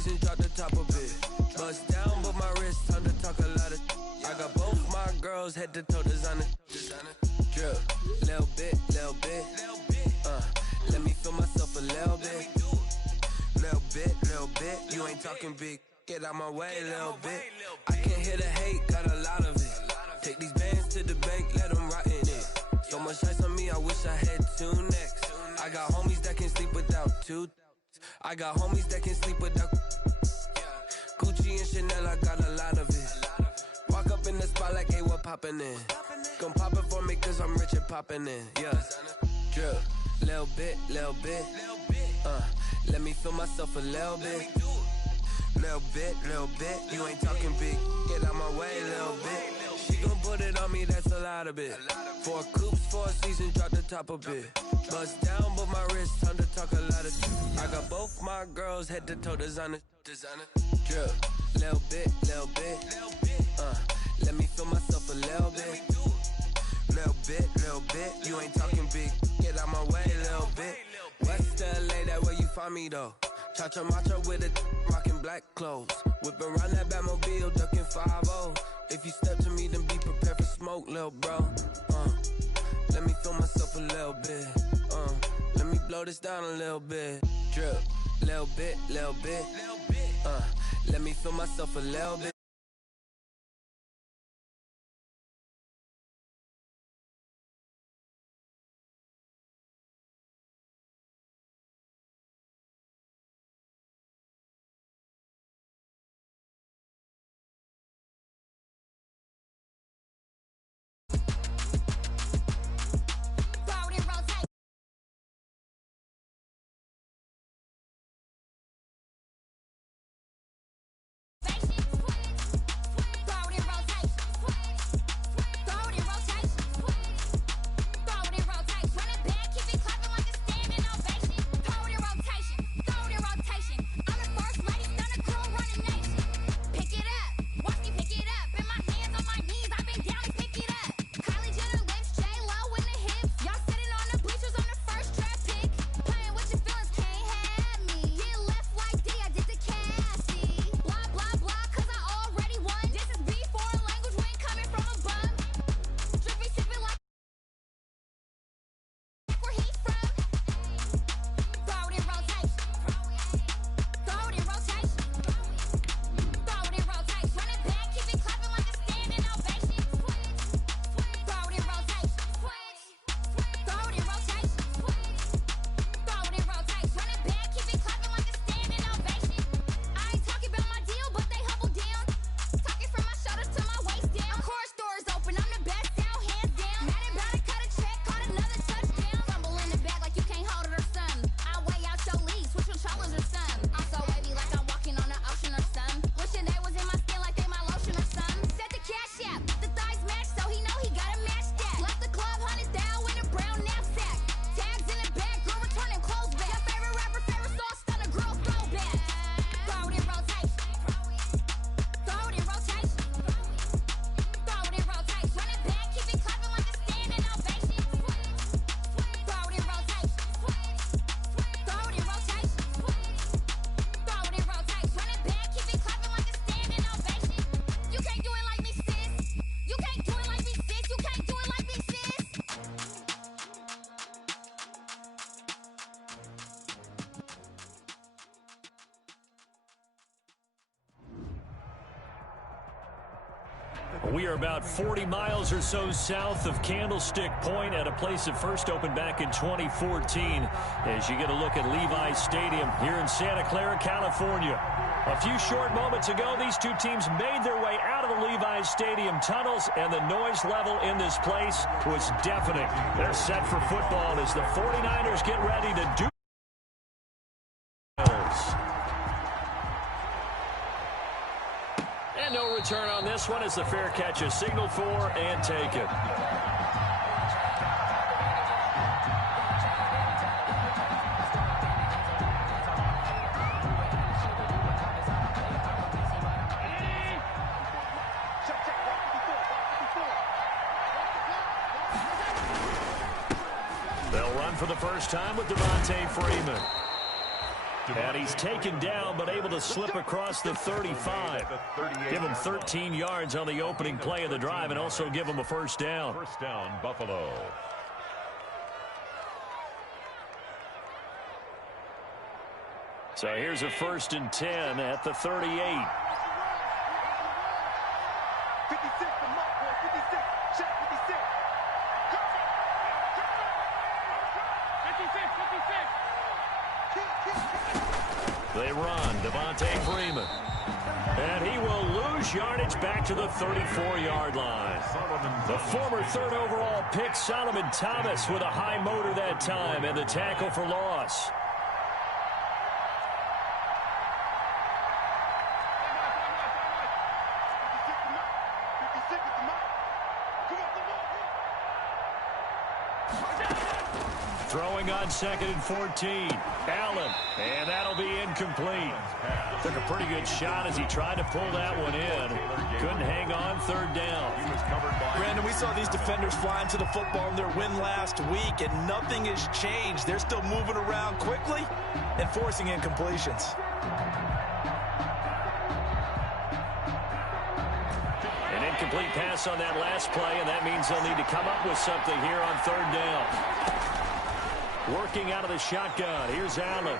season, drop the top of it. Bust down, but my wrist, time to talk a lot of. I got both my girls, head to toe designer. Drip, little bit. Let me feel myself a little bit. Little bit. You ain't talking big. Get out my way, little bit. I can't hear the hate, got a lot of it. Take these bands to the bank, let them rot in it. So much ice on me, I wish I had two necks. I got homies that can sleep without two. I got homies that can sleep without. Gucci and Chanel, I got a lot of it. Walk up in the spot like, hey, what poppin' in? Gon' pop it for me cause I'm rich and poppin' in, yeah. Drip, little bit. Let me feel myself a little bit. Little bit. You ain't talking big. Get out my way, little bit. She gon' put it on me, that's a lot of it. 4 coops, 4 seasons, drop the top a bit. Bust down, but my wrist, time to talk a lot of. I got both my girls, head to toe designer. Drip, little bit. Let me feel myself a little bit. Little bit. You ain't talking big. Get out my way, little bit. West LA, that where you find me though. Cha-cha matcha with it, rockin' black clothes. Whip around that Batmobile, ducking 5-0. If you step to me, then be prepared for smoke, lil' bro. Let me feel myself a little bit. Let me blow this down a little bit. Drip, little bit. Let me feel myself a little bit. We are about 40 miles or so south of Candlestick Point at a place that first opened back in 2014 as you get a look at Levi's Stadium here in Santa Clara, California. A few short moments ago, these two teams made their way out of the Levi's Stadium tunnels, and the noise level in this place was deafening. They're set for football as the 49ers get ready to do. And no return on this one as the fair catch is signaled for and taken. They'll run for the first time with Devontae Freeman. And he's taken down but able to slip across the 35. Give him 13 yards on the opening play of the drive and also give him a first down. First down, Buffalo. So here's a 1st and 10 at the 38. 56 from Mark, 56. Check 56. 56. They run. Devontae Freeman. And he will lose yardage back to the 34-yard line. The former 3rd overall pick, Solomon Thomas, with a high motor that time and the tackle for loss. Throwing on 2nd and 14. Allen. And that'll be incomplete. Took a pretty good shot as he tried to pull that one in. Couldn't hang on 3rd down. Brandon, we saw these defenders flying to the football in their win last week, and nothing has changed. They're still moving around quickly and forcing incompletions. An incomplete pass on that last play, and that means they'll need to come up with something here on 3rd down. Working out of the shotgun. Here's Allen.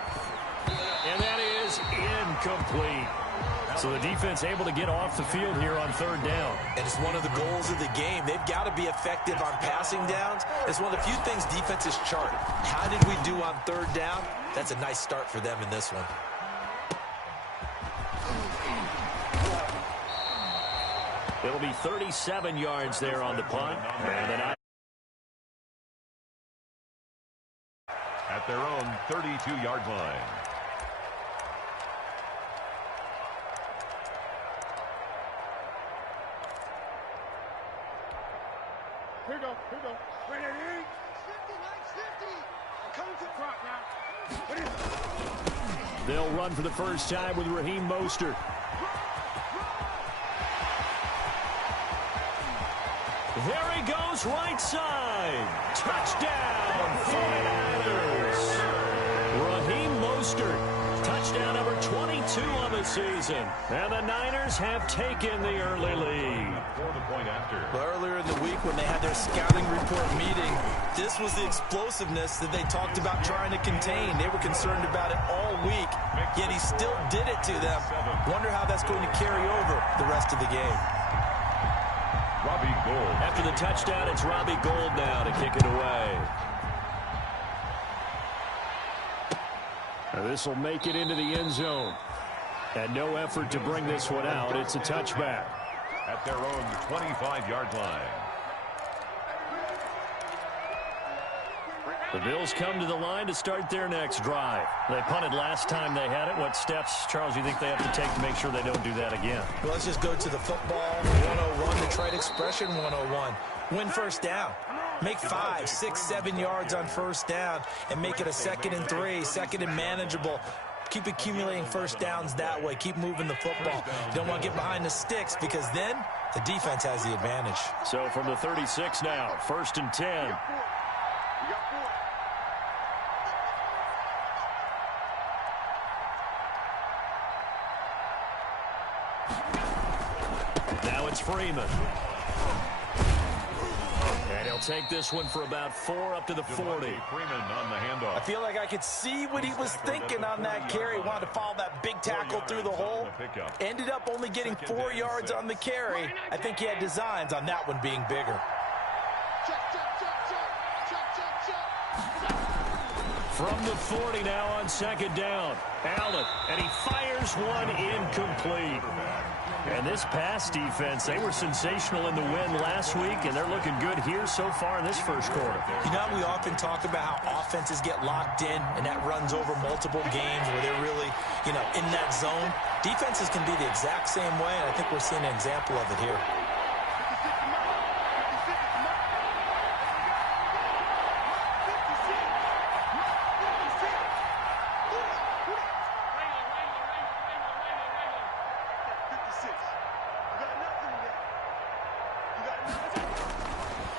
And that is incomplete. So the defense able to get off the field here on 3rd down. And it's one of the goals of the game. They've got to be effective on passing downs. It's one of the few things defenses chart. How did we do on 3rd down? That's a nice start for them in this one. It'll be 37 yards there on the punt. And then at their own 32-yard line. Here we go. Wait, 59-50. Coming to the front now. they'll run for the first time with Raheem Mostert. There he goes, right side. Touchdown, 49ers. Raheem Mostert, touchdown number 22 on the season. And the Niners have taken the early lead. For the point after. Well, earlier in the week when they had their scouting report meeting, this was the explosiveness that they talked about trying to contain. They were concerned about it all week, yet he still did it to them. Wonder how that's going to carry over the rest of the game. Robbie Gould. After the touchdown, it's Robbie Gould now to kick it away. This will make it into the end zone. And no effort to bring this one out. It's a touchback. At their own 25-yard line. The Bills come to the line to start their next drive. They punted last time they had it. What steps, Charles, you think they have to take to make sure they don't do that again? Well, let's just go to the football 101, Detroit Expression 101. Win first down. Make 5, 6, 7 yards on first down and make it a 2nd and 3, 2nd and manageable. Keep accumulating first downs that way. Keep moving the football. You don't want to get behind the sticks because then the defense has the advantage. So from the 36 now, 1st and 10. Now it's Freeman. And he'll take this one for about 4 up to the 40. Freeman on the handoff. I feel like I could see what he was thinking on that carry. Wanted to follow that big tackle through the hole. Ended up only getting 4 yards on the carry. I think he had designs on that one being bigger. From the 40 now on 2nd down. Allen, and he fires one incomplete. And this pass defense, they were sensational in the win last week, and they're looking good here so far in this first quarter. You know, we often talk about how offenses get locked in, and that runs over multiple games where they're really, in that zone. Defenses can be the exact same way, and I think we're seeing an example of it here.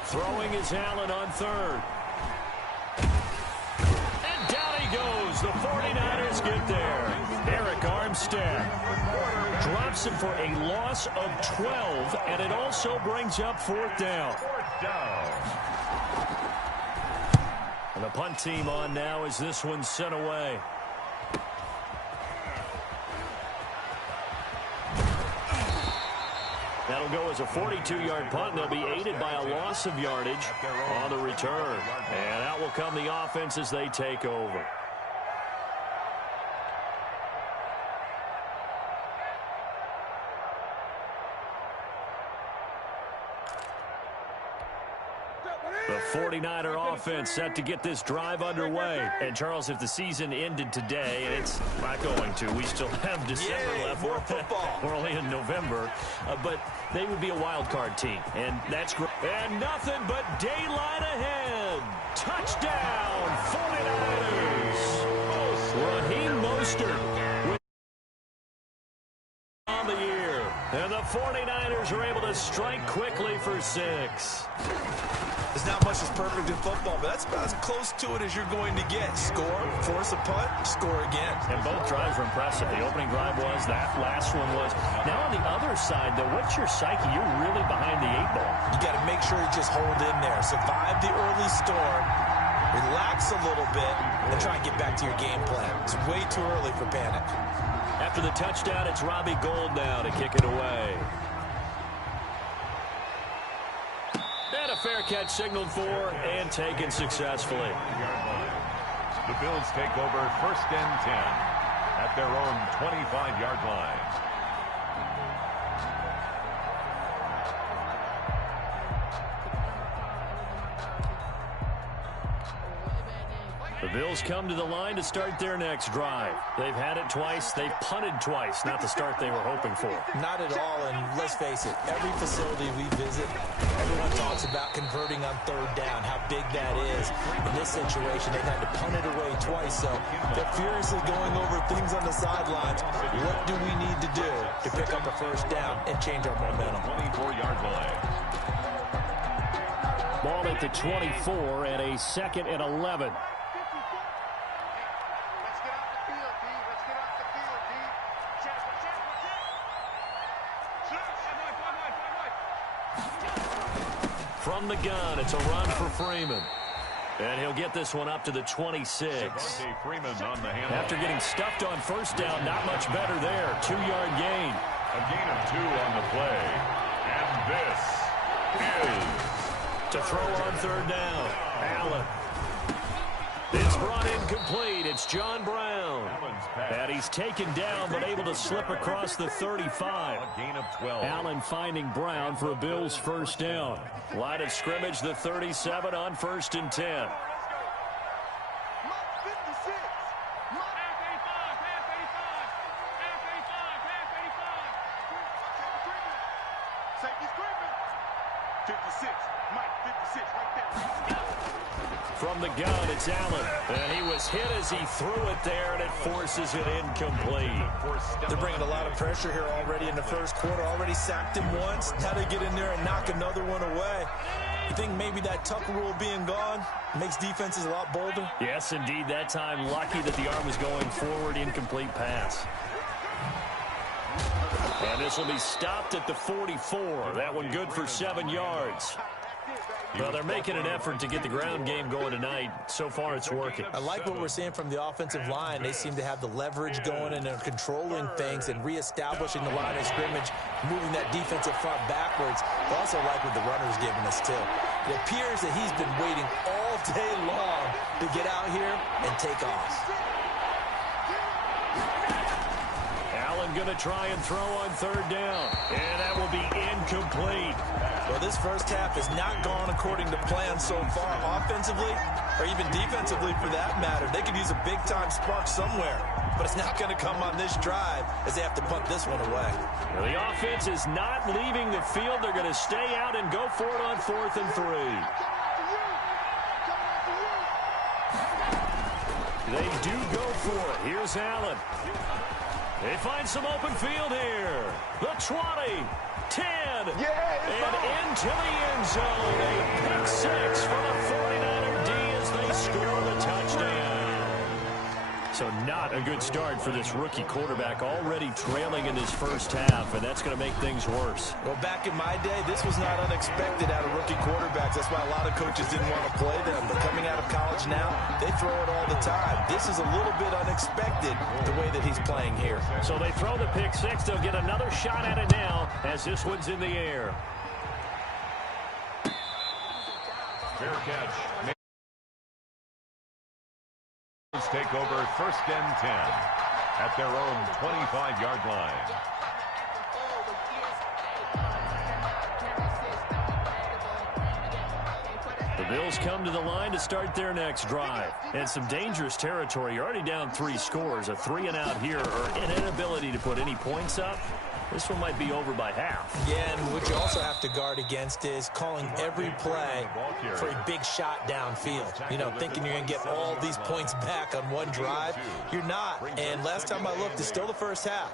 Throwing is Allen on 3rd. And down he goes. The 49ers get there. Arik Armstead drops him for a loss of 12, and it also brings up 4th down. And the punt team on now as this one's sent away. That'll go as a 42-yard punt. They'll be aided by a loss of yardage on the return. And out will come the offense as they take over. The 49er offense set to get this drive underway. And, Charles, if the season ended today, and it's not going to, we still have December left. More football. We're only in November. But they would be a wild card team, and that's great. And nothing but daylight ahead. Touchdown, 49ers. Raheem Mostert on the year. And the 49ers are able to strike quickly for 6. There's not much that's perfect in football, but that's about as close to it as you're going to get. Score, force a punt, score again. And both drives were impressive. The opening drive was, that last one was. Now on the other side, though, what's your psyche? You're really behind the 8 ball. You got to make sure you just hold in there. Survive the early storm, relax a little bit, and try and get back to your game plan. It's way too early for panic. After the touchdown, it's Robbie Gould now to kick it away. And a fair catch signaled for and taken successfully. The Bills take over 1st and 10 at their own 25-yard line. The Bills come to the line to start their next drive. They've had it twice. They've punted twice. Not the start they were hoping for. Not at all, and let's face it, every facility we visit, everyone talks about converting on 3rd down, how big that is. In this situation, they've had to punt it away twice, so they're furiously going over things on the sidelines. What do we need to do to pick up a 1st down and change our momentum? 24-yard line. Ball at the 24 and a 2nd and 11. From the gun, it's a run for Freeman. And he'll get this one up to the 26. Freeman on the handoff. After getting stuffed on 1st down, not much better there. 2-yard gain. A gain of 2 on the play. And this is to throw on 3rd down. Allen. It's brought in complete. It's John Brown. And he's taken down but able to slip across the 35. A gain of 12. Allen finding Brown for a Bills 1st down. Line of scrimmage, the 37 on 1st and 10. From the gun, it's Allen. And he was hit as he threw it there, and it forces it incomplete. They're bringing a lot of pressure here already in the 1st quarter. Already sacked him once. Now they get in there and knock another one away. You think maybe that Tucker rule being gone makes defenses a lot bolder? Yes, indeed. That time, lucky that the arm was going forward. Incomplete pass. And this will be stopped at the 44. That one good for 7 yards. Well, they're making an effort to get the ground game going tonight. So far, it's working. I like what we're seeing from the offensive line. They seem to have the leverage going and they're controlling things and reestablishing the line of scrimmage, moving that defensive front backwards. I also like what the runner's giving us, too. It appears that he's been waiting all day long to get out here and take off. Allen going to try and throw on 3rd down. And that will be incomplete. Well, this 1st half has not gone according to plan so far, offensively or even defensively for that matter. They could use a big-time spark somewhere, but it's not going to come on this drive as they have to punt this one away. Well, the offense is not leaving the field. They're going to stay out and go for it on 4th and 3. They do go for it. Here's Allen. They find some open field here. The 20. 10, and into the end zone. A pick 6 for the 49er D as they score the touchdown. So not a good start for this rookie quarterback, already trailing in his first half, and that's going to make things worse. Well, back in my day, this was not unexpected out of rookie quarterbacks. That's why a lot of coaches didn't want to play them. But coming out of college now, they throw it all the time. This is a little bit unexpected, the way that he's playing here. So they throw the pick six. They'll get another shot at it now as this one's in the air. Fair catch. Take over first and 10 at their own 25-yard line. The Bills come to the line to start their next drive. And some dangerous territory. You're already down 3 scores. A 3-and-out here or an inability to put any points up. This one might be over by half. Yeah, and what you also have to guard against is calling every play for a big shot downfield. You know, thinking you're going to get all these points back on one drive. You're not. And last time I looked, it's still the first half.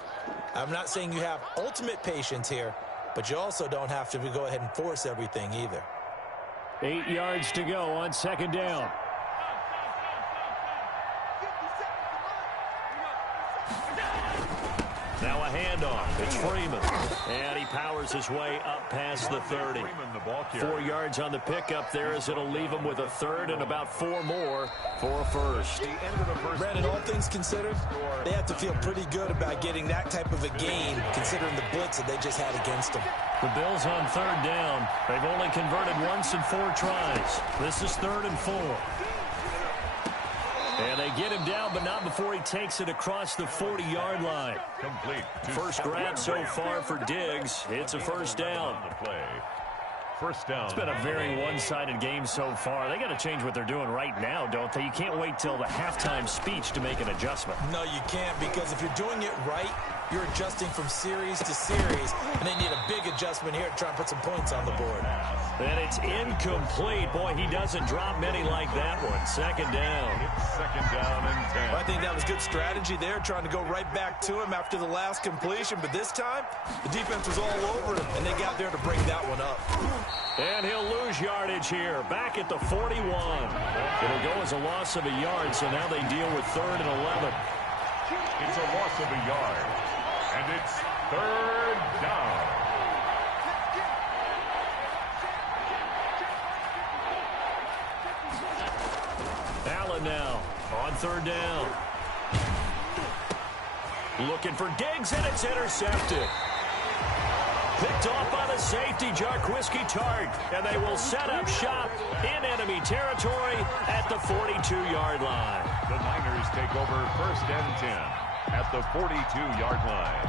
I'm not saying you have ultimate patience here, but you also don't have to go ahead and force everything either. 8 yards to go on second down. Now a handoff. It's Freeman. And he powers his way up past the 30. 4 yards on the pickup there as it'll leave him with a third and about 4 more for a first. Brandon, all things considered, they have to feel pretty good about getting that type of a gain considering the blitz that they just had against them. The Bills on third down. They've only converted once in 4 tries. This is 3rd and 4. And they get him down, but not before he takes it across the 40-yard line. Complete. First grab so far for Diggs. It's a first down. First down. It's been a very one-sided game so far. They got to change what they're doing right now, don't they? You can't wait till the halftime speech to make an adjustment. No, you can't, because if you're doing it right, you're adjusting from series to series, and they need a big adjustment here to try and put some points on the board. And it's incomplete. Boy, he doesn't drop many like that one. Second down. Second down and 10. I think that was good strategy there, trying to go right back to him after the last completion. But this time, the defense was all over him, and they got there to break that one up. And he'll lose yardage here. Back at the 41. It'll go as a loss of a yard, so now they deal with 3rd and 11. It's a loss of a yard. And it's 3rd down. Allen now on 3rd down. Looking for Diggs, and it's intercepted. Picked off by the safety, Jarquiski Tart. And they will set up shop in enemy territory at the 42-yard line. The Niners take over first and 10 at the 42-yard line.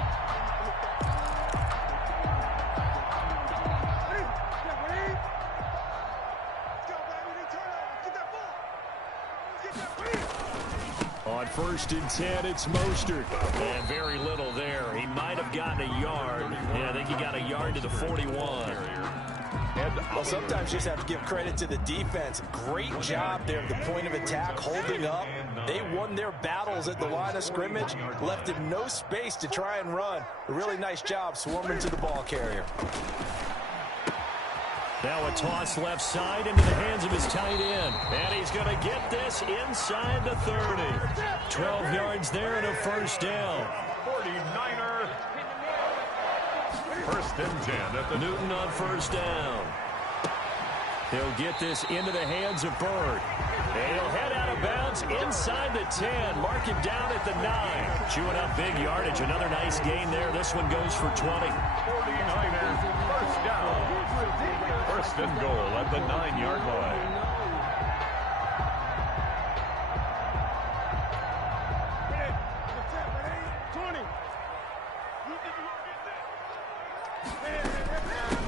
On 1st and 10, it's Mostert. And very little there. He might have gotten a yard. Yeah, I think he got a yard to the 41. Well, sometimes you just have to give credit to the defense. Great job there at the point of attack, holding up. They won their battles at the line of scrimmage, left him no space to try and run. A really nice job swarming to the ball carrier. Now a toss left side into the hands of his tight end. And he's going to get this inside the 30. 12 yards there and a first down. 49er. First and 10 at the Newton on first down. He'll get this into the hands of Bird. And he'll head out of bounds inside the 10. Mark him down at the 9. Chewing up big yardage. Another nice gain there. This one goes for 20. 49ers. First down. First and goal at the 9-yard line.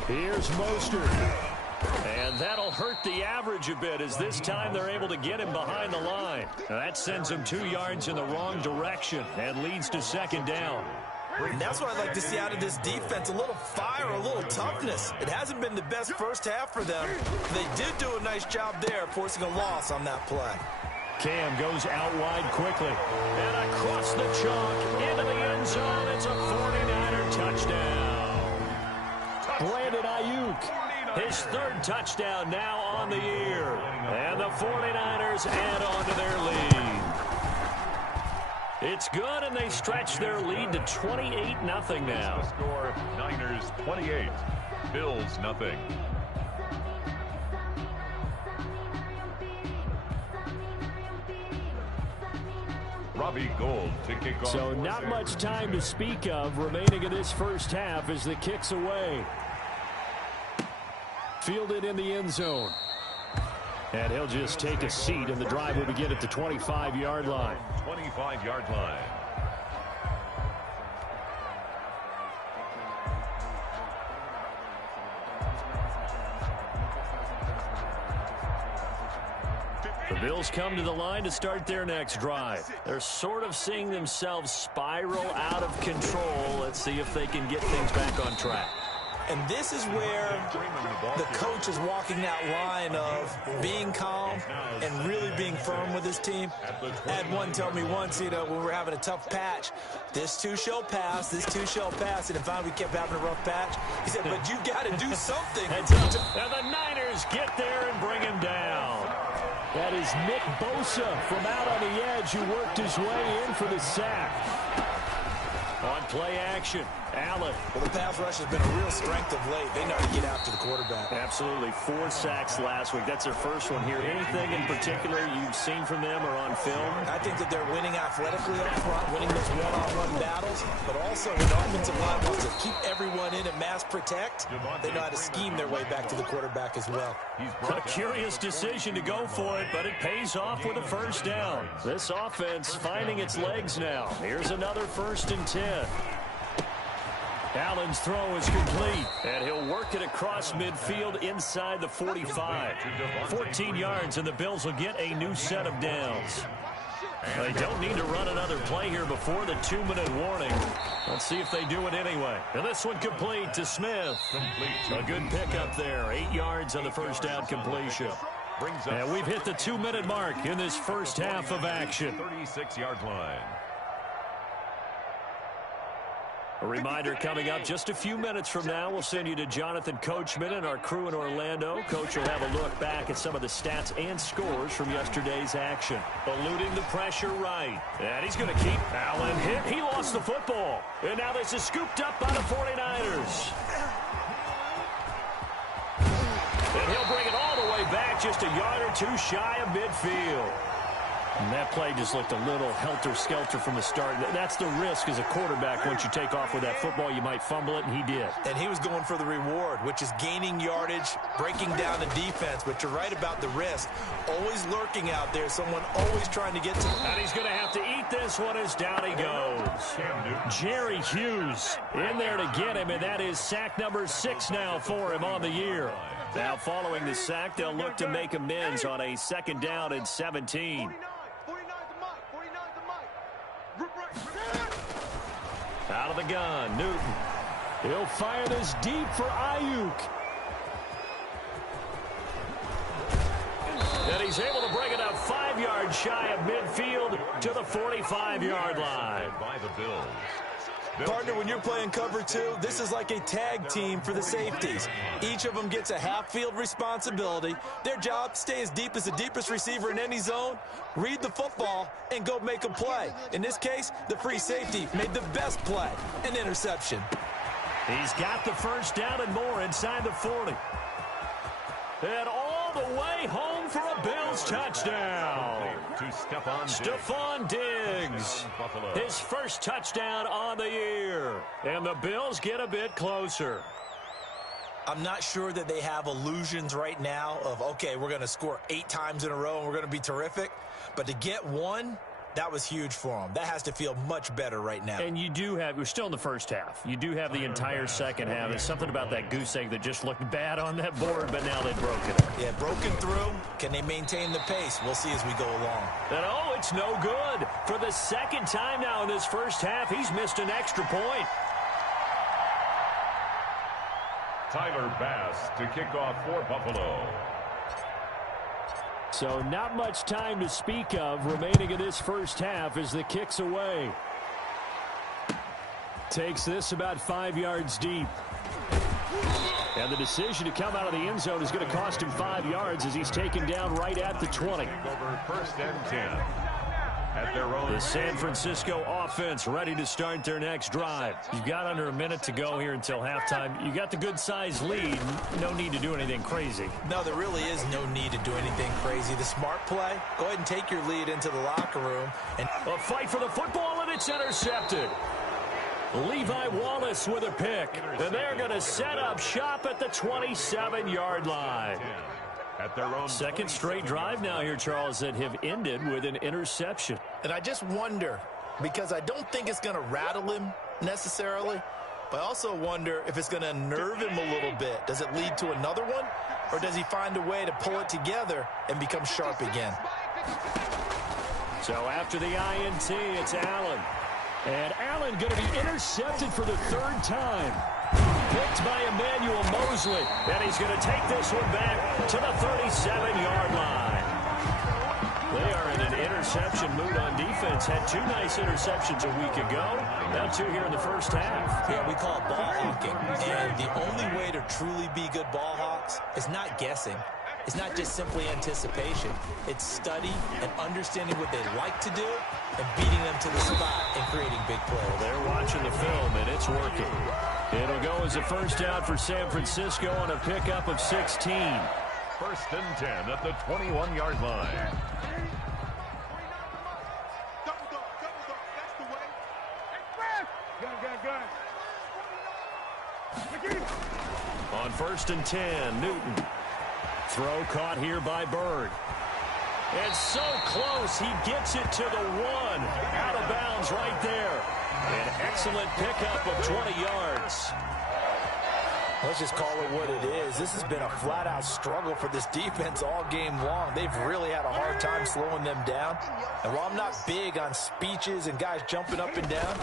Here's Mostert. And that'll hurt the average a bit as this time they're able to get him behind the line. Now that sends him 2 yards in the wrong direction and leads to second down. And that's what I'd like to see out of this defense, a little fire, a little toughness. It hasn't been the best first half for them. They did do a nice job there, forcing a loss on that play. Cam goes out wide quickly. And across the chalk, into the end zone. It's a 49er touchdown. Brandon Ayuk, his 3rd touchdown now on the year. And the 49ers add on to their lead. It's good, and they stretch their lead to 28-0 now. The score, Niners 28, Bills nothing. Robbie Gould to kick off. So not much time to speak of remaining in this first half as the kick's away. Fielded in the end zone. And he'll just take a seat, and the drive will begin at the 25-yard line. 25-yard line. The Bills come to the line to start their next drive. They're sort of seeing themselves spiral out of control. Let's see if they can get things back on track. And this is where the coach is walking that line of being calm and really being firm with his team. I had one tell me once, when we were having a tough patch, this too shall pass, this too shall pass. And if we kept having a rough patch, he said, but you got to do something. And the Niners get there and bring him down. That is Nick Bosa from out on the edge who worked his way in for the sack. On play action, Allen. Well, the pass rush has been a real strength of late. They know how to get after the quarterback. Absolutely. 4 sacks last week. That's their first one here. Anything in particular you've seen from them or on film? I think that they're winning athletically up front, winning those one-on-one battles, but also when the offensive line wants to keep everyone in and mass protect, they know how to scheme their way back to the quarterback as well. A curious decision to go for it, but it pays off with a first down. This offense finding its legs now. Here's another 1st and 10. Allen's throw is complete, and he'll work it across midfield inside the 45. 14 yards, and the Bills will get a new set of downs. They don't need to run another play here before the 2-minute warning. Let's see if they do it anyway. And this one complete to Smith. A good pickup there. 8 yards on the first down completion. And we've hit the 2-minute mark in this first half of action. 36-yard line. A reminder coming up just a few minutes from now. We'll send you to Jonathan Coachman and our crew in Orlando. Coach will have a look back at some of the stats and scores from yesterday's action. Eluding the pressure right. And he's going to keep Allen hit. He lost the football. And now this is scooped up by the 49ers. And he'll bring it all the way back just a yard or two shy of midfield. And that play just looked a little helter-skelter from the start. That's the risk as a quarterback. Once you take off with that football, you might fumble it, and he did. And he was going for the reward, which is gaining yardage, breaking down the defense. But you're right about the risk. Always lurking out there, someone always trying to get to him. And he's going to have to eat this one as down he goes. Jerry Hughes in there to get him, and that is sack number 6 now for him on the year. Now following the sack, they'll look to make amends on a 2nd down and 17. Out of the gun, Newton. He'll fire this deep for Ayuk. And he's able to bring it up 5 yards shy of midfield to the 45-yard line. By the Bills. Partner, when you're playing cover 2, this is like a tag team for the safeties. Each of them gets a half-field responsibility. Their job, stay as deep as the deepest receiver in any zone, read the football, and go make a play. In this case, the free safety made the best play, an interception. He's got the first down and more inside the 40. And all the way home for a Bills touchdown. To Stephon Diggs. His first touchdown on the year. And the Bills get a bit closer. I'm not sure that they have illusions right now of, okay, we're going to score 8 times in a row and we're going to be terrific. But to get one, that was huge for them. That has to feel much better right now. And you do have, we're still in the first half. You do have the entire second half. There's something about that goose egg that just looked bad on that board, but now they've broken it. Yeah, broken through. Can they maintain the pace? We'll see as we go along. And oh, it's no good. For the 2nd time now in this first half, he's missed an extra point. Tyler Bass to kick off for Buffalo. So not much time to speak of remaining in this first half as the kick's away. Takes this about 5 yards deep. And the decision to come out of the end zone is going to cost him 5 yards as he's taken down right at the 20. Over 1st and 10. at their own. The San Francisco offense ready to start their next drive. You've got under a minute to go here until halftime. You got the good-sized lead. No need to do anything crazy. No, there really is no need to do anything crazy. The smart play, go ahead and take your lead into the locker room. And a fight for the football, and it's intercepted. Levi Wallace with a pick. And they're going to set up shop at the 27-yard line. At their own second straight drive now here, Charles, that have ended with an interception. And I just wonder, because I don't think it's going to rattle him necessarily, but I also wonder if it's going to unnerve him a little bit. Does it lead to another one, or does he find a way to pull it together and become sharp again? So after the INT, it's Allen. And Allen going to be intercepted for the third time. Picked by Emmanuel Mosley. And he's going to take this one back to the 37-yard line. They are in an interception mood on defense. Had two nice interceptions a week ago. Now two here in the first half. Yeah, we call it ball hawking. And the only way to truly be good ball hawks is not guessing. It's not just simply anticipation. It's study and understanding what they like to do and beating them to the spot and creating big plays. Well, they're watching the film, and it's working. It'll go as a first down for San Francisco on a pickup of 16. First and 10 at the 21-yard line. On first and 10, Newton. Throw caught here by Bird. And so close, he gets it to the one. Out of bounds right there. An excellent pickup of 20 yards. Let's just call it what it is. This has been a flat-out struggle for this defense all game long. They've really had a hard time slowing them down. And while I'm not big on speeches and guys jumping up and down,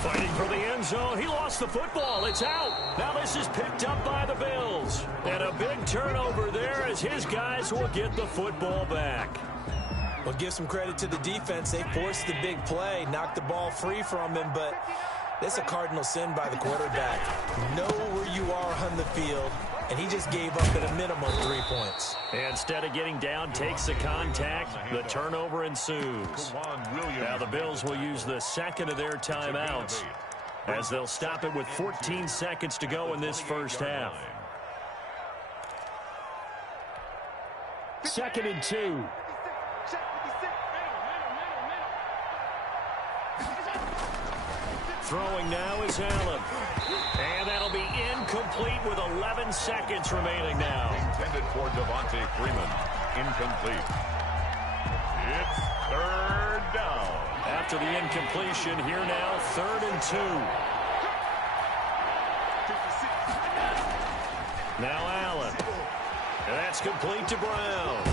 fighting for the end zone. He lost the football. It's out. Now this is picked up by the Bills. And a big turnover there as his guys will get the football back. Well, give some credit to the defense. They forced the big play, knocked the ball free from him, but that's a cardinal sin by the quarterback. Know where you are on the field, and he just gave up at a minimum 3 points. Instead of getting down, takes the contact. The turnover ensues. Now the Bills will use the second of their timeouts as they'll stop it with 14 seconds to go in this first half. Second and 2. Throwing now is Allen. And that'll be incomplete with 11 seconds remaining now. Intended for Devontae Freeman. Incomplete. It's third down. After the incompletion, here now, 3rd and 2. Now Allen. And that's complete to Brown.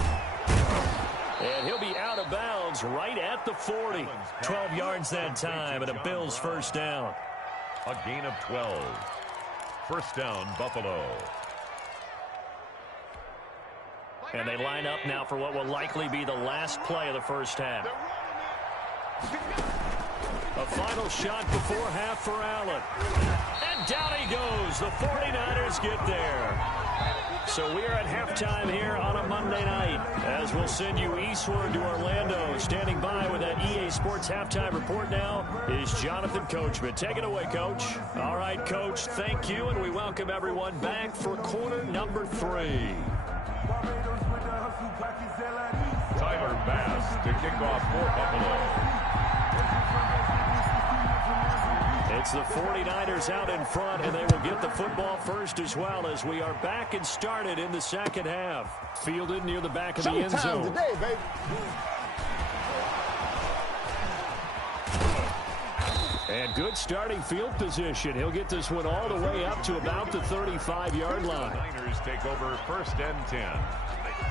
And he'll be out of bounds right at the 40. 12 yards that time and a Bills first down. A gain of 12. First down, Buffalo. And they line up now for what will likely be the last play of the first half. A final shot before half for Allen. And down he goes. The 49ers get there. So we are at halftime here on a Monday night as we'll send you eastward to Orlando. Standing by with that EA Sports halftime report now is Jonathan Coachman. Take it away, Coach. All right, Coach, thank you, and we welcome everyone back for quarter number 3. Tyler Bass to kick off for Buffalo. It's the 49ers out in front, and they will get the football first as well as we are back and started in the second half. Fielded near the back of the end zone. Today, baby. And good starting field position. He'll get this one all the way up to about the 35-yard line. The Niners take over first and 10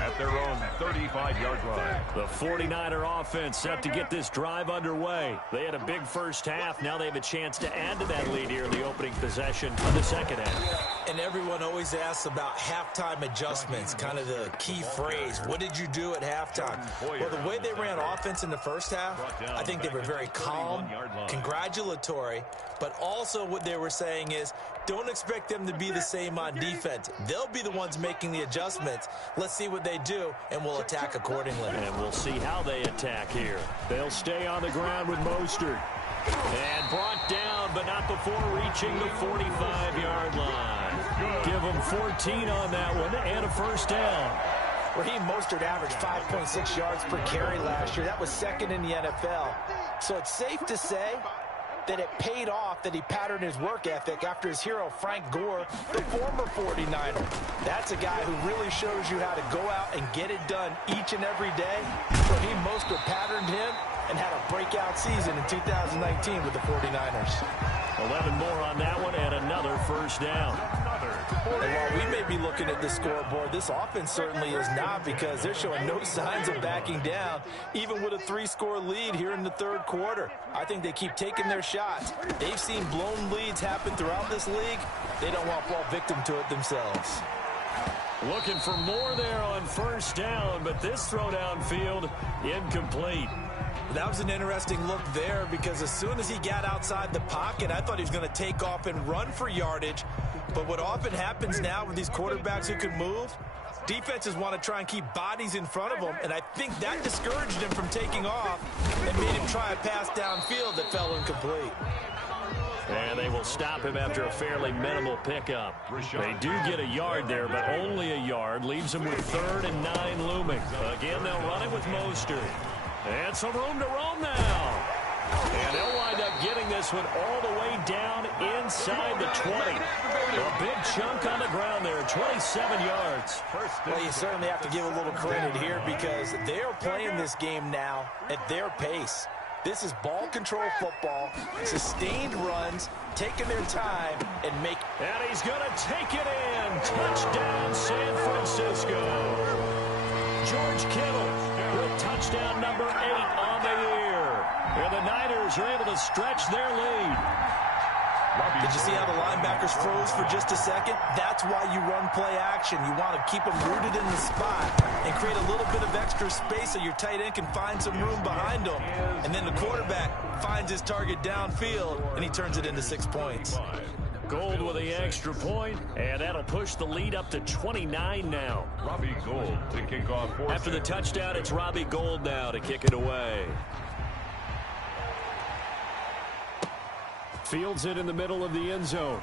at their own 35-yard line. The 49er offense set to get this drive underway. They had a big first half. Now they have a chance to add to that lead here in the opening possession of the second half. And everyone always asks about halftime adjustments, kind of the key phrase. What did you do at halftime? Well, the way they ran offense in the first half, I think they were very calm, congratulatory, but also what they were saying is, don't expect them to be the same on defense. They'll be the ones making the adjustments. Let's see what they do, and we'll attack accordingly. And we'll see how they attack here. They'll stay on the ground with Mostert. And brought down, but not before reaching the 45-yard line. Give them 14 on that one and a first down. Raheem Mostert averaged 5.6 yards per carry last year. That was second in the NFL. So it's safe to say that it paid off that he patterned his work ethic after his hero, Frank Gore, the former 49er. That's a guy who really shows you how to go out and get it done each and every day. Raheem Mostert patterned him and had a breakout season in 2019 with the 49ers. 11 more on that one and another first down. And while we may be looking at the scoreboard, this offense certainly is not, because they're showing no signs of backing down, even with a 3-score lead here in the third quarter. I think they keep taking their shots. They've seen blown leads happen throughout this league. They don't want to fall victim to it themselves. Looking for more there on first down, but this throw downfield incomplete. That was an interesting look there, because as soon as he got outside the pocket, I thought he was going to take off and run for yardage. But what often happens now with these quarterbacks who can move, defenses want to try and keep bodies in front of them, and I think that discouraged him from taking off and made him try a pass downfield that fell incomplete. And they will stop him after a fairly minimal pickup. They do get a yard there, but only a yard. Leaves him with 3rd and 9 looming. Again, they'll run it with Mostert. And some room to roam now. And they'll wind up getting this one all the way down inside the 20. A big chunk on the ground there, 27 yards. Well, you certainly have to give a little credit here, because they are playing this game now at their pace. This is ball control football, sustained runs, taking their time, and make... And he's going to take it in. Touchdown, San Francisco. George Kittle with touchdown number 8 on the year. And the Niners are able to stretch their lead. Did you see how the linebackers froze for just a second? That's why you run play action. You want to keep them rooted in the spot and create a little bit of extra space so your tight end can find some room behind him. And then the quarterback finds his target downfield, and he turns it into 6 points. Gould with the extra point, and that'll push the lead up to 29 now. Robbie Gould to kick off. After the touchdown, it's Robbie Gould now to kick it away. Fields it in the middle of the end zone.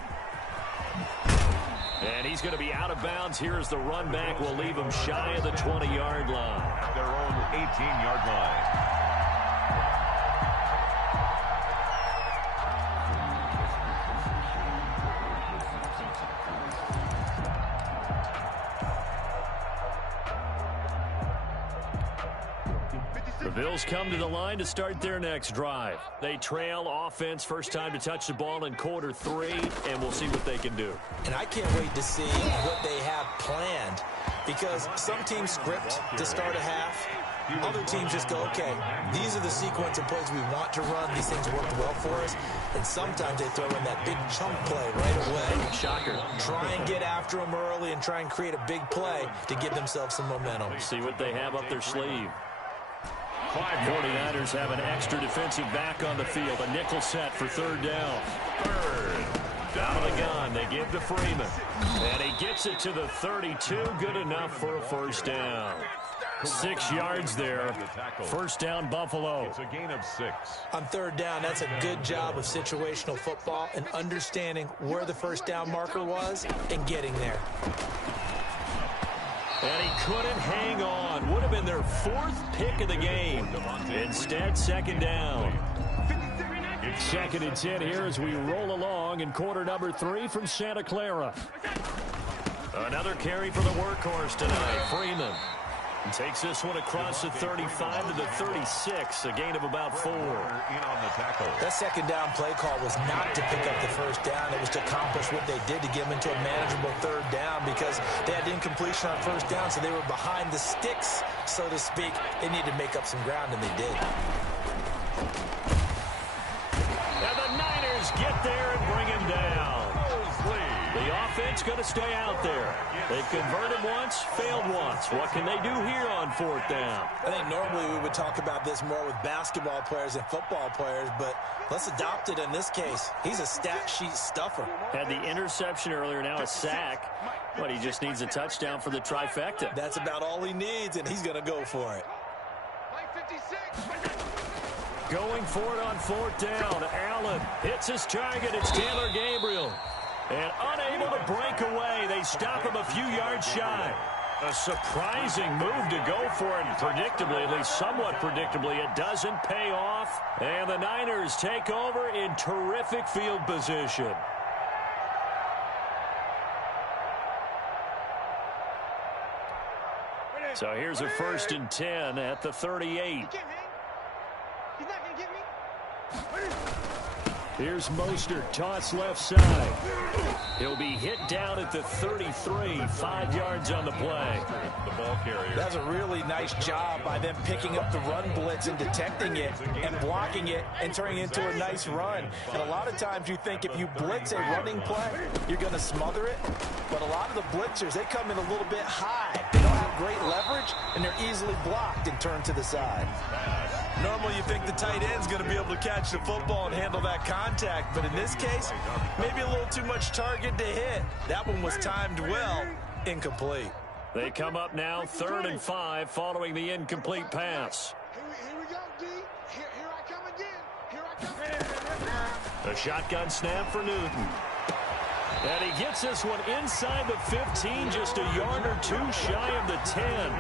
And he's going to be out of bounds. Here as the run back will leave him shy of the 20-yard line. At their own 18-yard line. The Bills come to the line to start their next drive. They trail offense, first time to touch the ball in quarter 3, and we'll see what they can do. And I can't wait to see what they have planned, because some teams script to start a half. Other teams just go, okay, these are the sequence of plays we want to run. These things worked well for us. And sometimes they throw in that big chunk play right away. Shocker. Try and get after them early and try and create a big play to give themselves some momentum. See what they have up their sleeve. 49ers have an extra defensive back on the field. A nickel set for 3rd down. Out of the gun, they give to Freeman. And he gets it to the 32. Good enough for a first down. 6 yards there. First down, Buffalo. It's a gain of 6. On 3rd down, that's a good job of situational football and understanding where the first down marker was and getting there. And he couldn't hang on. Would have been their 4th pick of the game. Instead, 2nd down. It's 2nd and 10 here as we roll along in quarter number 3 from Santa Clara. Another carry for the workhorse tonight, Freeman. Takes this one across the 35 to the 36, a gain of about 4. In on the tackle. That 2nd down play call was not to pick up the first down. It was to accomplish what they did to get them into a manageable 3rd down, because they had incompletion on first down, so they were behind the sticks, so to speak. They needed to make up some ground, and they did. And the Niners get there and bring him down. The defense going to stay out there. They've converted once, failed once. What can they do here on 4th down? I think normally we would talk about this more with basketball players and football players, but let's adopt it in this case. He's a stat sheet stuffer. Had the interception earlier, now a sack. But he just needs a touchdown for the trifecta. That's about all he needs, and he's going to go for it. Going for it on 4th down. Allen hits his target. It's Taylor Gabriel. And unable to break away. They stop him a few yards shy. A surprising move to go for it. Predictably, at least somewhat predictably, it doesn't pay off. And the Niners take over in terrific field position. So here's a 1st and 10 at the 38. He's not going to get me. Here's Mostert, toss left side. He'll be hit down at the 33, 5 yards on the play. The ball carrier. That's a really nice job by them picking up the run blitz and detecting it and blocking it and turning it into a nice run. And a lot of times you think if you blitz a running play, you're going to smother it. But a lot of the blitzers, they come in a little bit high. They don't have great leverage, and they're easily blocked and turned to the side. Normally you think the tight end's going to be able to catch the football and handle that contact, but in this case, maybe a little too much target to hit. That one was timed well, incomplete. They come up now 3rd and 5 following the incomplete pass. Here we go, D. Here I come again. Here I come. A shotgun snap for Newton. And he gets this one inside the 15, just a yard or two shy of the 10.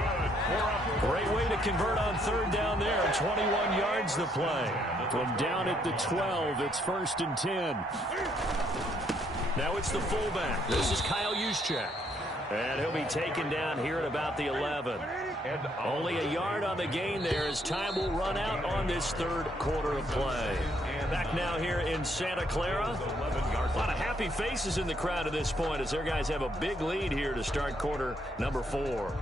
Great way to convert on 3rd down there. 21 yards the play. From down at the 12, it's 1st and 10. Now it's the fullback. This is Kyle Juszczyk. And he'll be taken down here at about the 11. Only a yard on the gain there as time will run out on this 3rd quarter of play. Back now here in Santa Clara. A lot of happy faces in the crowd at this point as their guys have a big lead here to start quarter number 4.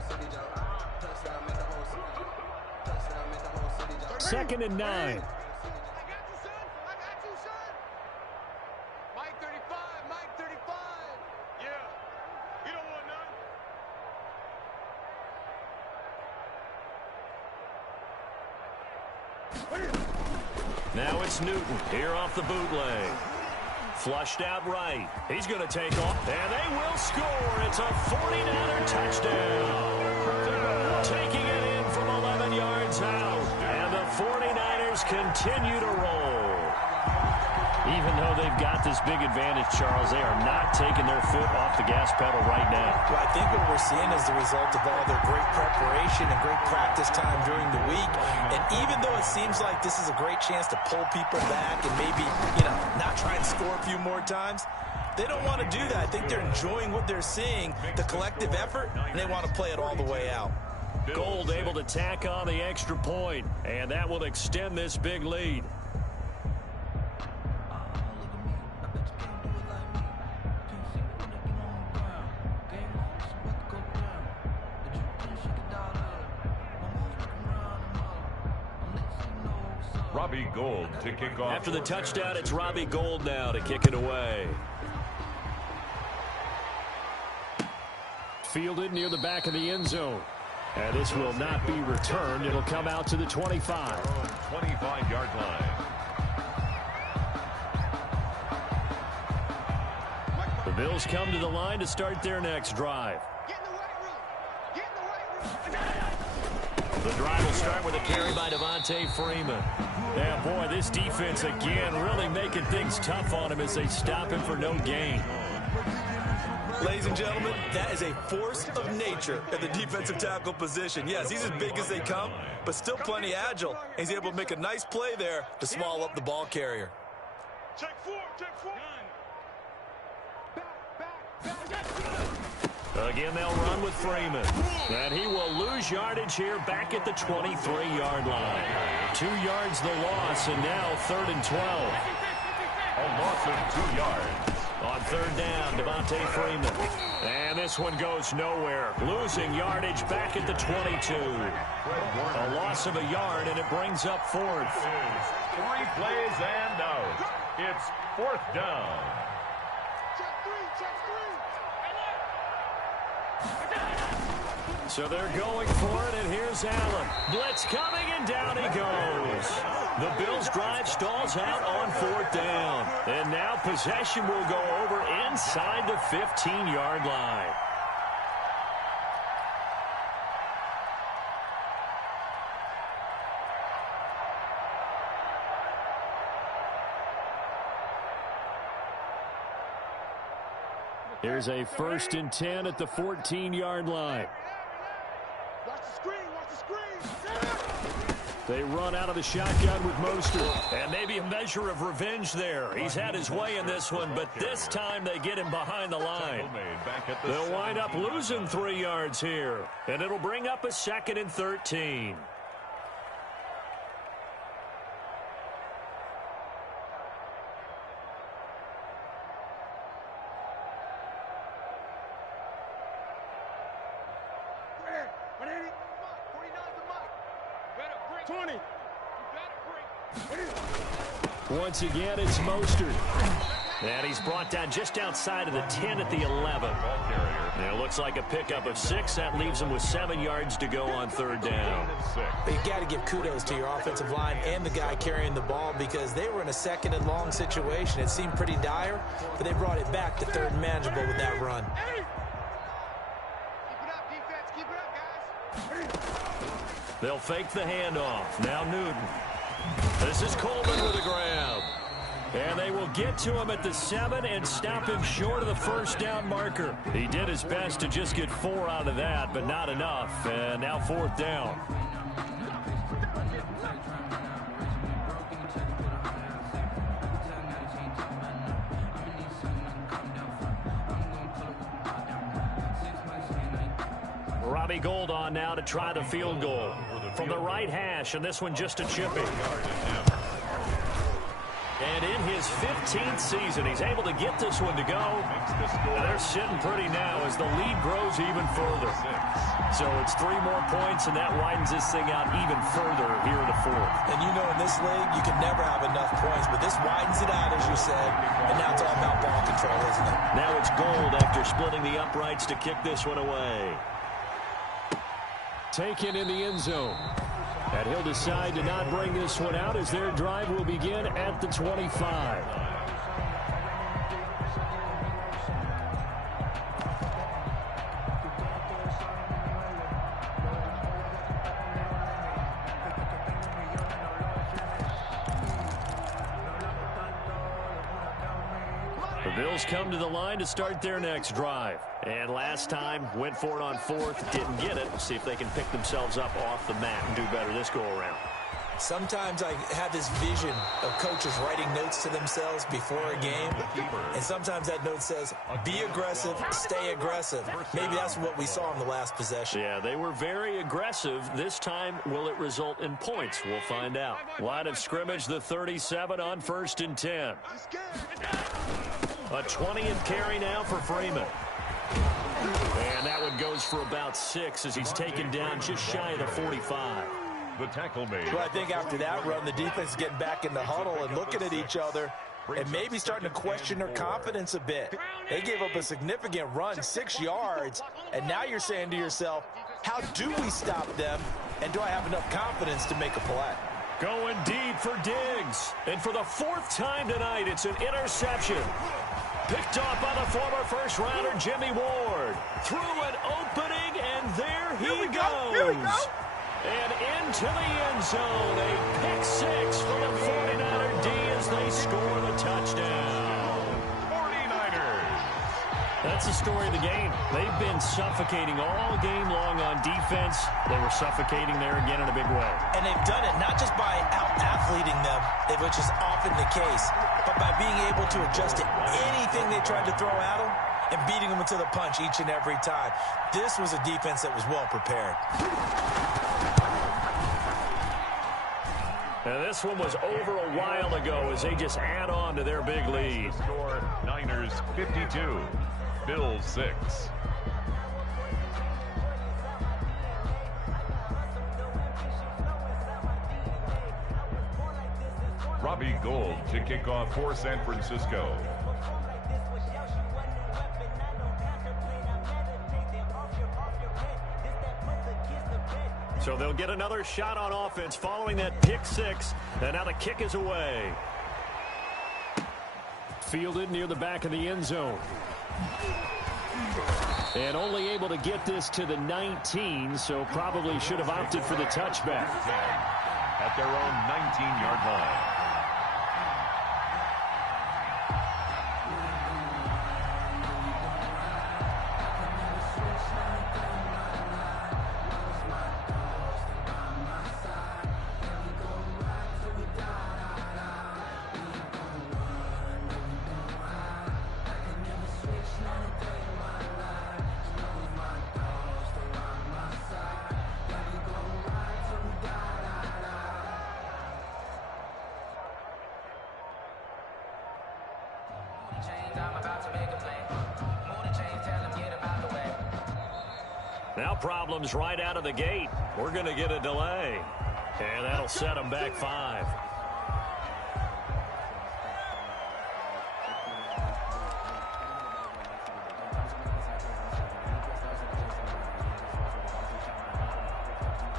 2nd and 9. I got you, son. Mike 35, Mike 35. Yeah, you don't want none. Now it's Newton here off the bootleg. Flushed out right. He's going to take off. And they will score. It's a 49er touchdown. Taking it in from 11 yards out. And the 49ers continue to roll. Even though they've got this big advantage, Charles, they are not taking their foot off the gas pedal right now. Well, I think what we're seeing is the result of all their great preparation and great practice time during the week. And even though it seems like this is a great chance to pull people back and maybe, not try and score a few more times, they don't want to do that. I think they're enjoying what they're seeing, the collective effort, and they want to play it all the way out. Gold able to tack on the extra point, and that will extend this big lead. Robbie Gould to kick off. After the touchdown, it's Robbie Gould now to kick it away. Fielded near the back of the end zone. And this will not be returned. It'll come out to the 25. 25-yard line. The Bills come to the line to start their next drive. Get in the weight room. Get in the weight room. The drive will start with a carry by Devontae Freeman. Yeah, boy, this defense again really making things tough on him as they stop him for no gain. Ladies and gentlemen, that is a force of nature at the defensive tackle position. Yes, he's as big as they come, but still plenty agile. He's able to make a nice play there to small up the ball carrier. Check 4, check 4. Again, they'll run with Freeman. And he will lose yardage here back at the 23-yard line. 2 yards the loss, and now 3rd and 12. A loss of 2 yards. On 3rd down, Devontae Freeman. And this one goes nowhere. Losing yardage back at the 22. A loss of a yard, and it brings up 4th. 3 plays and out. It's 4th down. Check 3, check 3. So they're going for it, and here's Allen. Blitz coming, and down he goes. The Bills' drive stalls out on 4th down. And now possession will go over inside the 15-yard line. Here's a 1st and 10 at the 14-yard line. Watch the screen, watch the screen. They run out of the shotgun with Mostert. And maybe a measure of revenge there. He's had his way in this one, but this time they get him behind the line. They'll wind up losing 3 yards here. And it'll bring up a 2nd and 13. Once again, it's Mostert. And he's brought down just outside of the 10 at the 11. And it looks like a pickup of 6. That leaves him with 7 yards to go on 3rd down. But you got to give kudos to your offensive line and the guy carrying the ball because they were in a 2nd and long situation. It seemed pretty dire, but they brought it back to 3rd and manageable with that run. Keep it up, defense. Keep it up, guys. They'll fake the handoff. Now Newton. This is Coleman with a grab. And they will get to him at the 7 and stop him short of the 1st down marker. He did his best to just get 4 out of that, but not enough. And now 4th down. Robbie Gould on now to try the field goal from the right hash, and this one just a chipping. And in his 15th season, he's able to get this one to go. And they're sitting pretty now as the lead grows even further. So it's 3 more points, and that widens this thing out even further here in the 4th. And you know, in this league, you can never have enough points, but this widens it out, as you said. And now it's all about ball control, isn't it? Now it's Gould after splitting the uprights to kick this one away. Taken in the end zone. And he'll decide to not bring this one out as their drive will begin at the 25. The Bills come to the line to start their next drive. And last time, went for it on 4th, didn't get it. See if they can pick themselves up off the mat and do better this go-around. Sometimes I have this vision of coaches writing notes to themselves before a game. And sometimes that note says, be aggressive, stay aggressive. Maybe that's what we saw in the last possession. Yeah, they were very aggressive. This time, will it result in points? We'll find out. Line of scrimmage, the 37 on 1st and 10. A 20th carry now for Freeman. And that one goes for about 6 as he's taken down just shy of the 45. The tackle made. Well, I think after that run, the defense is getting back in the huddle and looking at each other and maybe starting to question their confidence a bit. They gave up a significant run, 6 yards, and now you're saying to yourself, how do we stop them, and do I have enough confidence to make a play? Going deep for Diggs. And for the 4th time tonight, it's an interception. Picked off by the former first-rounder Jimmy Ward. Through an opening, and there he goes. And into the end zone. A pick 6 for the 49er D as they score the touchdown. 49ers. That's the story of the game. They've been suffocating all game long on defense. They were suffocating there again in a big way. And they've done it not just by out-athleting them, which is often the case, but by being able to adjust to anything they tried to throw at them and beating them into the punch each and every time. This was a defense that was well prepared. And this one was over a while ago as they just add on to their big lead. Score Niners 52, Bills 6. Robbie Gould to kick off for San Francisco. So they'll get another shot on offense following that pick six. And now the kick is away. Fielded near the back of the end zone. And only able to get this to the 19, so probably should have opted for the touchback. At their own 19-yard line. Now problems right out of the gate. We're going to get a delay. And that'll set them back 5.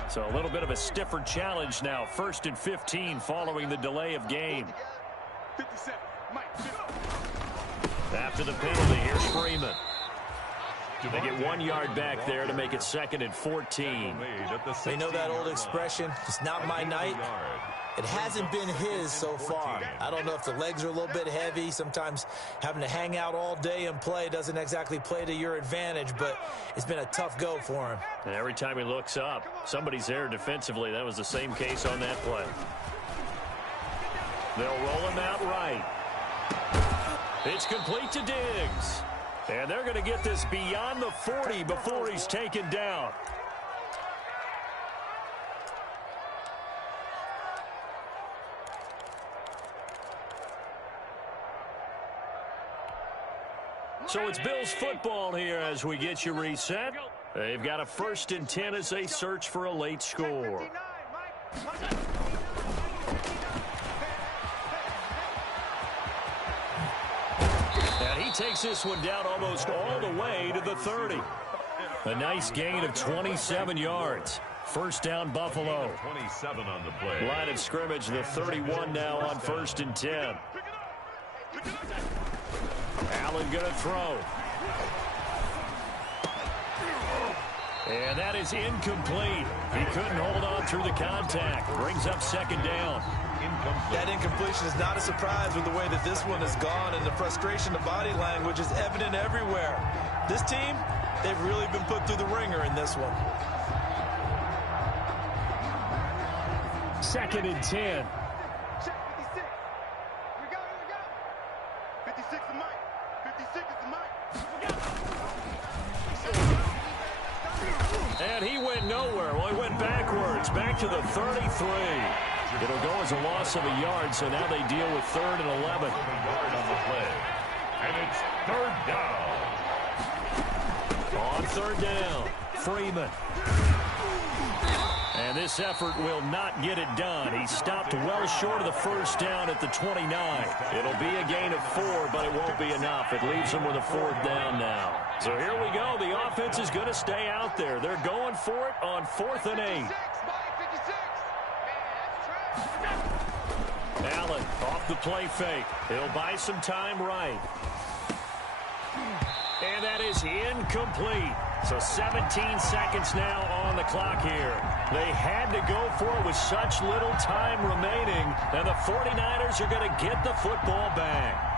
So a little bit of a stiffer challenge now. 1st and 15 following the delay of game. 57. After the penalty, here's Freeman. They get 1 yard back there to make it 2nd and 14. They know that old expression, it's not my night. It hasn't been his so far. I don't know if the legs are a little bit heavy. Sometimes having to hang out all day and play doesn't exactly play to your advantage, but it's been a tough go for him. And every time he looks up, somebody's there defensively. That was the same case on that play. They'll roll him out right. It's complete to Diggs. And they're going to get this beyond the 40 before he's taken down. So it's Bills football here as we get you reset. They've got a 1st and 10 as they search for a late score. And he takes this one down almost all the way to the 30. A nice gain of 27 yards. 1st down, Buffalo. 27 on the play. Line of scrimmage, the 31 now on 1st and 10. Allen going to throw. And that is incomplete. He couldn't hold on through the contact. Brings up 2nd down. That incompletion is not a surprise with the way that this one has gone, and the frustration, the body language is evident everywhere. This team, they've really been put through the ringer in this one. 2nd and 10. Check 56. Here we go. 56 is Mike. 56 is the Mike. And he went nowhere. Well, he went backwards. Back to the 33. It'll go as a loss of a yard, so now they deal with 3rd and 11. A yard on the play. And it's 3rd down. On 3rd down, Freeman. And this effort will not get it done. He stopped well short of the 1st down at the 29. It'll be a gain of 4, but it won't be enough. It leaves them with a 4th down now. So here we go. The offense is going to stay out there. They're going for it on 4th and 8. Allen off the play fake. He'll buy some time right. And that is incomplete. So 17 seconds now on the clock here. They had to go for it with such little time remaining, and the 49ers are going to get the football back.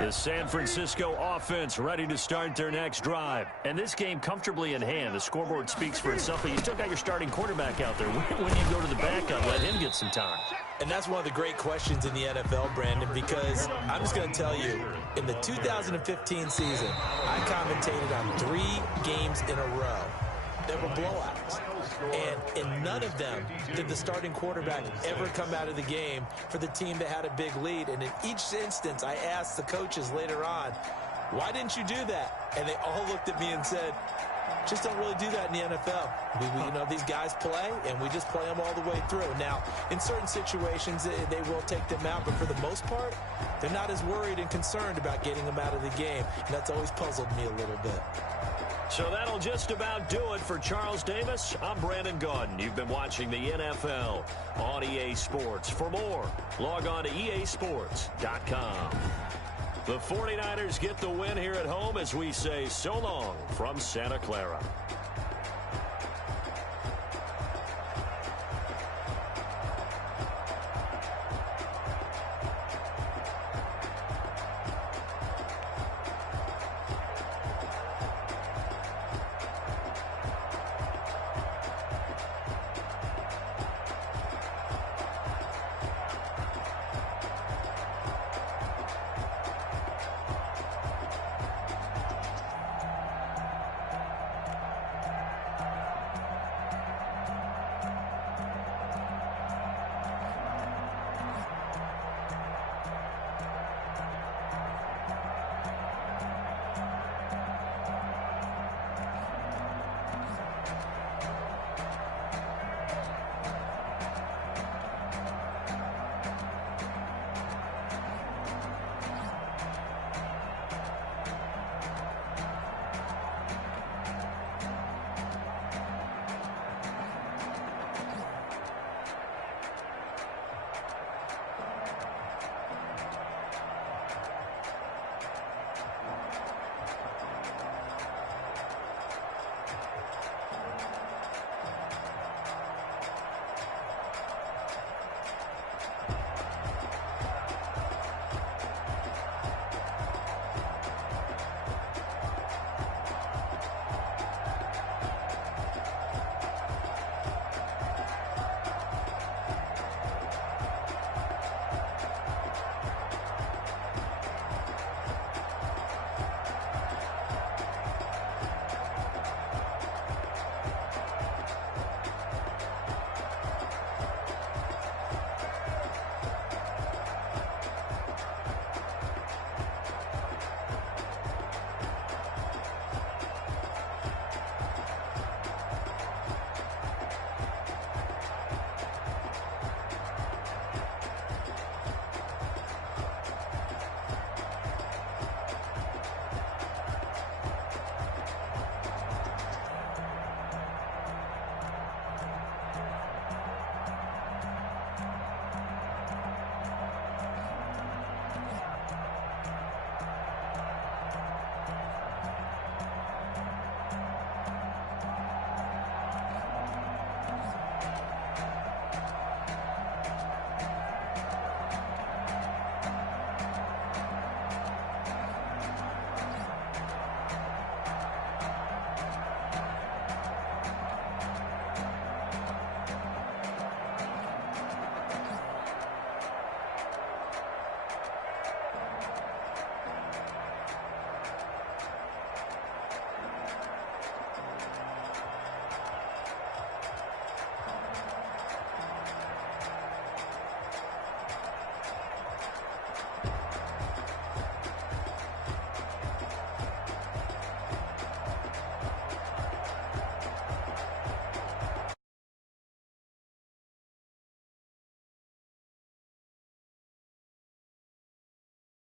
The San Francisco offense ready to start their next drive. And this game comfortably in hand. The scoreboard speaks for itself, but you still got your starting quarterback out there. When you go to the backup, let him get some time. And that's one of the great questions in the NFL, Brandon, because I'm just going to tell you, in the 2015 season, I commentated on 3 games in a row. There were blowouts. And in none of them did the starting quarterback ever come out of the game for the team that had a big lead. And in each instance, I asked the coaches later on, why didn't you do that? And they all looked at me and said, Just don't really do that in the NFL. You know, these guys play, and we just play them all the way through. Now, in certain situations, they will take them out, but for the most part, they're not as worried and concerned about getting them out of the game, and that's always puzzled me a little bit. So that'll just about do it for Charles Davis. I'm Brandon Gaudin. You've been watching the NFL on EA Sports. For more, log on to easports.com. The 49ers get the win here at home as we say so long from Santa Clara.